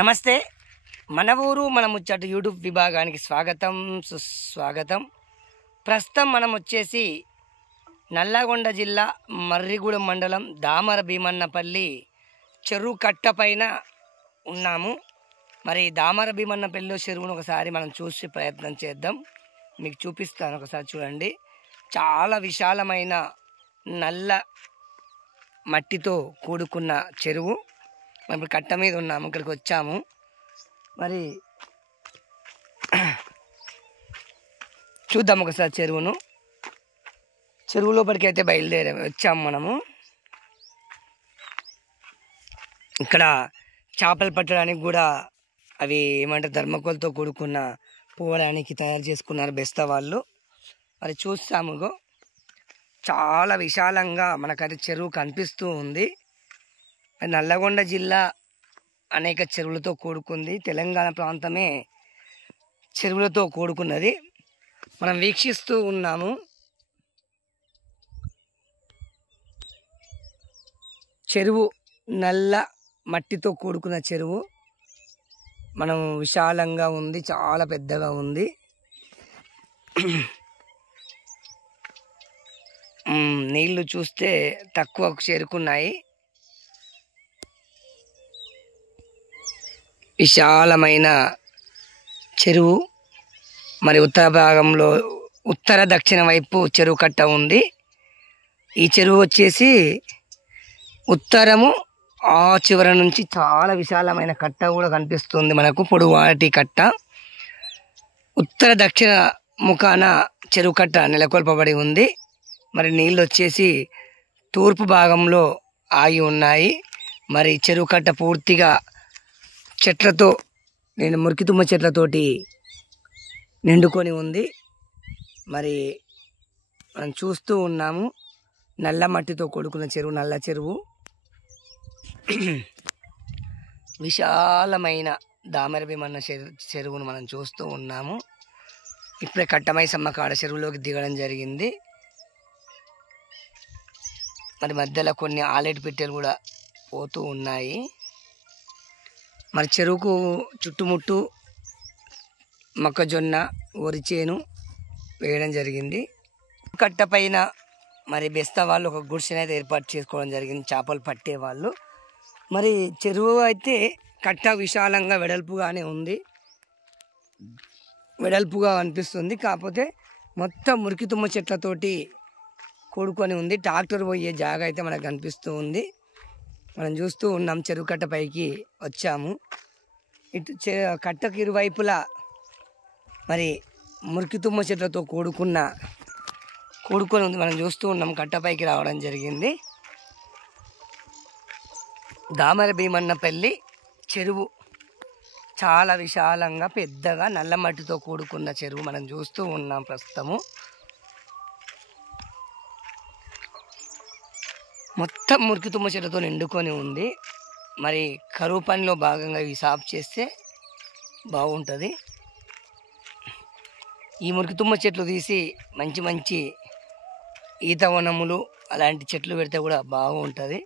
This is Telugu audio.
నమస్తే మన ఊరు మన ముచ్చట యూట్యూబ్ విభాగానికి స్వాగతం సుస్వాగతం. ప్రస్తుతం మనం వచ్చేసి నల్లగొండ జిల్లా మర్రిగూడెం మండలం దామర భీమన్నపల్లి చెరువు కట్ట పైన ఉన్నాము. మరి దామర భీమన్నపల్లిలో చెరువును ఒకసారి మనం చూసి ప్రయత్నం చేద్దాం. మీకు చూపిస్తాను, ఒకసారి చూడండి. చాలా విశాలమైన నల్ల మట్టితో కూడుకున్న చెరువు. మనం ఇప్పుడు కట్ట మీద ఉన్నాము, ఇక్కడికి వచ్చాము. మరి చూద్దాం ఒకసారి చెరువును. చెరువు లోపలికి అయితే వచ్చాము మనము. ఇక్కడ చేపలు పట్టడానికి కూడా అవి ఏమంటారు, ధర్మకోలతో కూడుకున్న పోవడానికి తయారు చేసుకున్నారు బెస్త వాళ్ళు. మరి చూస్తాము, చాలా విశాలంగా మనకైతే చెరువు కనిపిస్తూ ఉంది. నల్లగొండ జిల్లా అనేక చెరువులతో కూడుకుంది. తెలంగాణ ప్రాంతమే చెరువులతో కూడుకున్నది. మనం వీక్షిస్తూ ఉన్నాము. చెరువు నల్ల మట్టితో కూడుకున్న చెరువు. మనం విశాలంగా ఉంది, చాలా పెద్దగా ఉంది. నీళ్లు చూస్తే తక్కువకు చేరుకున్నాయి. విశాలమైన చెరువు. మరి ఉత్తర భాగంలో ఉత్తర దక్షిణ వైపు చెరువు కట్ట ఉంది. ఈ చెరువు వచ్చేసి ఉత్తరము ఆ చివర నుంచి చాలా విశాలమైన కట్ట కూడా కనిపిస్తుంది మనకు, పొడవాటి కట్ట. ఉత్తర దక్షిణ ముఖాన చెరువు కట్ట నెలకొల్పబడి ఉంది. మరి నీళ్ళు వచ్చేసి తూర్పు భాగంలో ఆగి ఉన్నాయి. మరి చెరువు కట్ట పూర్తిగా చెట్లతో, మురికి తుమ్మ చెట్లతోటి నిండుకొని ఉంది. మరి మనం చూస్తూ ఉన్నాము. నల్ల మట్టితో కూడుకున్న చెరువు, నల్ల చెరువు. విశాలమైన దామర భీమన్న చెరువును మనం చూస్తూ ఉన్నాము. ఇప్పుడే కట్టమైసమ్మ కాడ చెరువులోకి దిగడం జరిగింది. మరి మధ్యలో కొన్ని ఆలేటి పెట్టెలు కూడా పోతూ ఉన్నాయి. మరి చెరువుకు చుట్టుముట్టు మొక్కజొన్న, వరి చేను వేయడం జరిగింది. కట్ట పైన మరి బెస్త వాళ్ళు ఒక గుడిసెని అయితే ఏర్పాటు చేసుకోవడం జరిగింది, చేపలు పట్టేవాళ్ళు. మరి చెరువు అయితే కట్ట విశాలంగా వెడల్పుగానే ఉంది, వెడల్పుగా అనిపిస్తుంది. కాకపోతే మొత్తం మురికి తుమ్మ చెట్లతోటి కూడుకొని ఉంది. ట్రాక్టర్ పోయే జాగా అయితే మనకు కనిపిస్తూ ఉంది. మనం చూస్తూ ఉన్నాం. చెరువు కట్ట పైకి వచ్చాము. ఇటు కట్టకు ఇరువైపులా మరి మురికి తుమ్మ చెట్లతో కూడుకొని ఉంది. మనం చూస్తూ ఉన్నాం. కట్టపైకి రావడం జరిగింది. దామర భీమన్నపల్లి చెరువు చాలా విశాలంగా పెద్దగా నల్ల మట్టితో కూడుకున్న చెరువు మనం చూస్తూ ఉన్నాం ప్రస్తుతము. మొత్తం మురికి తుమ్మ చెట్లతో నిండుకొని ఉంది. మరి కరువు పనిలో భాగంగా ఇవి సాఫ్ చేస్తే బాగుంటుంది. ఈ మురికి తుమ్మ చెట్లు తీసి మంచి మంచి ఈత వనములు అలాంటి చెట్లు పెడితే కూడా బాగుంటుంది.